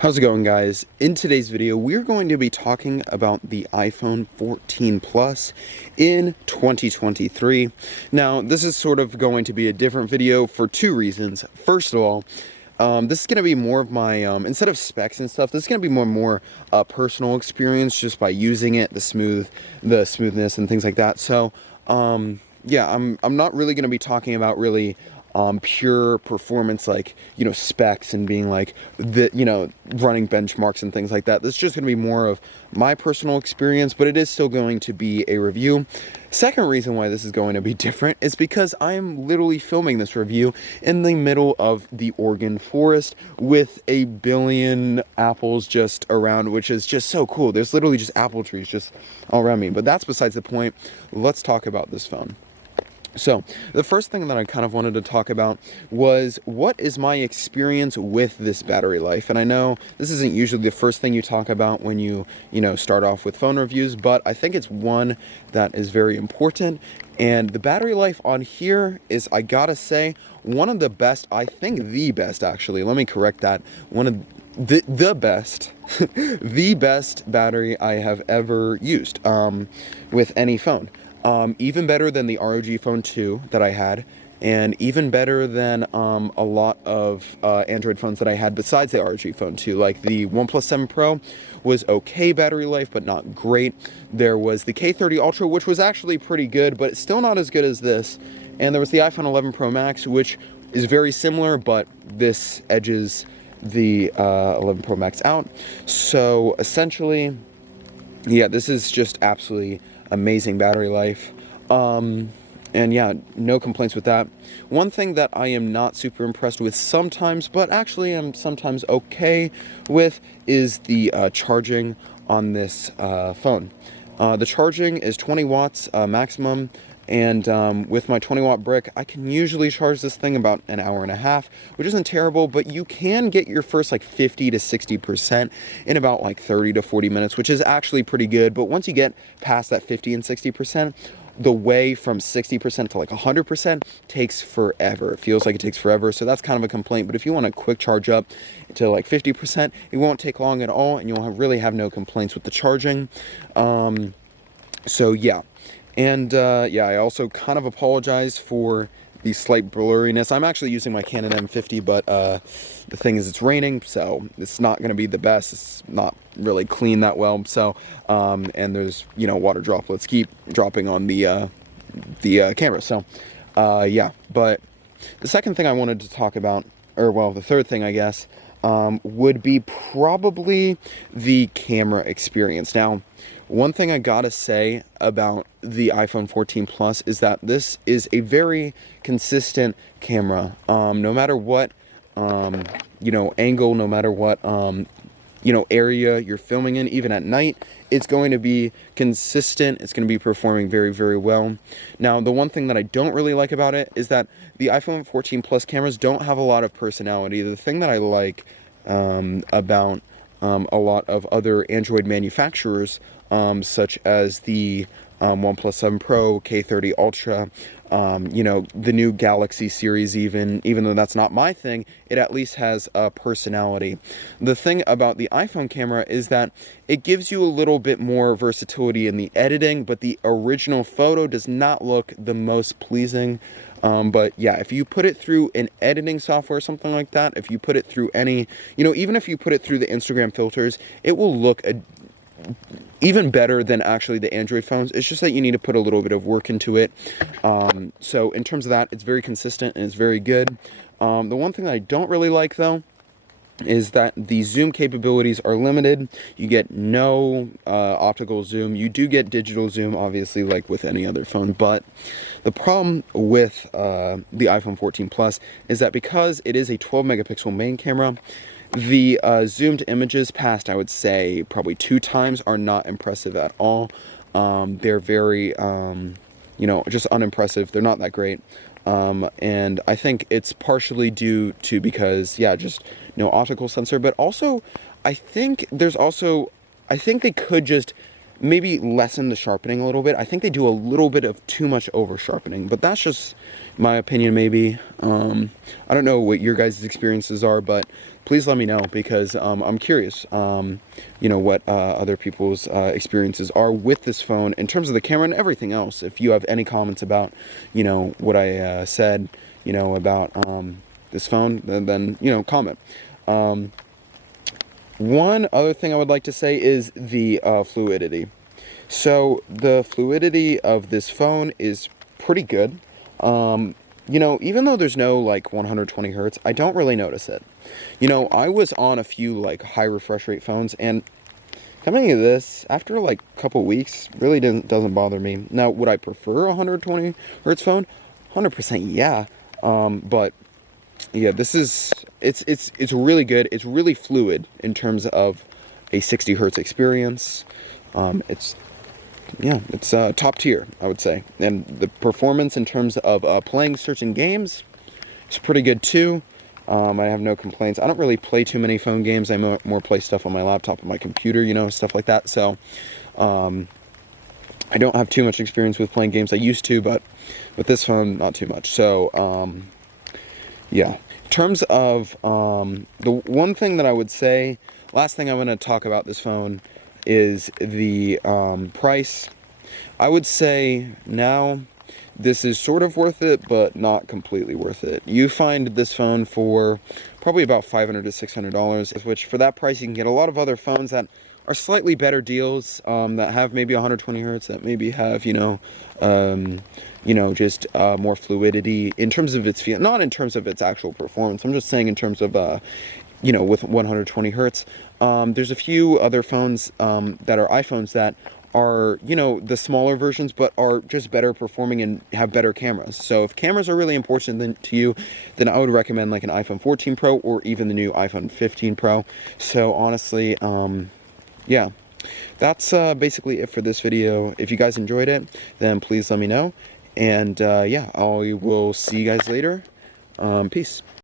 How's it going, guys? In today's video, we're going to be talking about the iPhone 14 Plus in 2023. Now, this is sort of going to be a different video for two reasons. First of all, this is going to be more of my, instead of specs and stuff, this is going to be more personal experience just by using it, the smoothness and things like that. So, yeah, I'm not really going to be talking about really pure performance, like, specs and being like running benchmarks and things like that. This is just going to be more of my personal experience, but it is still going to be a review. Second reason why this is going to be different is because I am literally filming this review in the middle of the Oregon forest with a billion apples just around, which is just so cool. There's literally just apple trees just all around me, but that's besides the point. Let's talk about this phone. So, the first thing that I kind of wanted to talk about was what is my experience with this battery life. And I know this isn't usually the first thing you talk about when you start off with phone reviews, but I think it's one that is very important. And the battery life on here is, I gotta say, one of the best, I think the best actually, let me correct that, one of the best, the best battery I have ever used with any phone. Even better than the ROG Phone 2 that I had, and even better than a lot of Android phones that I had besides the ROG Phone 2. Like the OnePlus 7 Pro was okay battery life, but not great. There was the K30 Ultra, which was actually pretty good, but it's still not as good as this. And there was the iPhone 11 Pro Max, which is very similar, but this edges the 11 Pro Max out. So essentially, yeah, this is just absolutely amazing battery life, and yeah, no complaints with that. One thing that I am not super impressed with sometimes, but actually I'm sometimes okay with, is the charging on this phone. The charging is 20 watts maximum, and with my 20-watt brick, I can usually charge this thing about an hour and a half, which isn't terrible, but you can get your first like 50 to 60% in about like 30 to 40 minutes, which is actually pretty good. But once you get past that 50 and 60%, the way from 60% to like 100% takes forever. It feels like it takes forever, so that's kind of a complaint. But if you want a quick charge up to like 50%, it won't take long at all, and you'll really have no complaints with the charging. So yeah. And yeah, I also kind of apologize for the slight blurriness. I'm actually using my Canon M50, but the thing is, it's raining, so it's not going to be the best. It's not really clean that well. So, and there's, water droplets keep dropping on the camera. So, yeah. But the second thing I wanted to talk about, or well, the third thing, I guess, would be probably the camera experience. Now, one thing I gotta say about the iPhone 14 Plus is that this is a very consistent camera. No matter what, angle, no matter what, area you're filming in, even at night, it's going to be consistent. It's going to be performing very, very well. Now, the one thing that I don't really like about it is that the iPhone 14 Plus cameras don't have a lot of personality. The thing that I like about a lot of other Android manufacturers, such as the OnePlus 7 Pro, K30 Ultra, the new Galaxy series, even though that's not my thing, it at least has a personality. The thing about the iPhone camera is that it gives you a little bit more versatility in the editing, but the original photo does not look the most pleasing. But yeah, if you put it through an editing software or something like that, if you put it through any, even if you put it through the Instagram filters, it will look even better than actually the Android phones. It's just that you need to put a little bit of work into it. So in terms of that, it's very consistent and it's very good. The one thing that I don't really like, though, is that the zoom capabilities are limited. You get no optical zoom. You do get digital zoom, obviously, like with any other phone. But the problem with the iPhone 14 Plus is that because it is a 12 megapixel main camera, the zoomed images past, I would say, probably 2 times are not impressive at all. They're very, just unimpressive. They're not that great. And I think it's partially due to because, yeah, just no optical sensor. But also, I think they could just maybe lessen the sharpening a little bit. I think they do a little bit of too much over sharpening, but that's just my opinion maybe. I don't know what your guys' experiences are, but please let me know, because I'm curious, you know, what other people's experiences are with this phone in terms of the camera and everything else. If you have any comments about, you know, what I said, you know, about this phone, then you know, comment. One other thing I would like to say is the fluidity. So the fluidity of this phone is pretty good. You know, even though there's no like 120 hertz, I don't really notice it. You know, I was on a few like high refresh rate phones, and coming to this, after like a couple weeks, really doesn't bother me. Now, would I prefer a 120 hertz phone? 100% yeah. But yeah, this is, it's really good. It's really fluid in terms of a 60 hertz experience. It's top tier, I would say. And the performance in terms of playing certain games is pretty good too. I have no complaints. I don't really play too many phone games. I more play stuff on my laptop, on my computer, you know, stuff like that. So, I don't have too much experience with playing games. I used to, but with this phone, not too much. So, yeah. In terms of the one thing that I would say, last thing I'm going to talk about this phone is the price. I would say now this is sort of worth it, but not completely worth it. You find this phone for probably about $500 to $600, which for that price you can get a lot of other phones that are slightly better deals, that have maybe 120 hertz, that maybe have, you know, just more fluidity in terms of its feel, not in terms of its actual performance. I'm just saying in terms of you know, with 120 hertz. There's a few other phones that are iPhones that are, you know, the smaller versions, but are just better performing and have better cameras. So if cameras are really important to you, then I would recommend like an iPhone 14 Pro or even the new iPhone 15 Pro. So honestly, yeah, that's basically it for this video. If you guys enjoyed it, then please let me know. And yeah, I will see you guys later. Peace.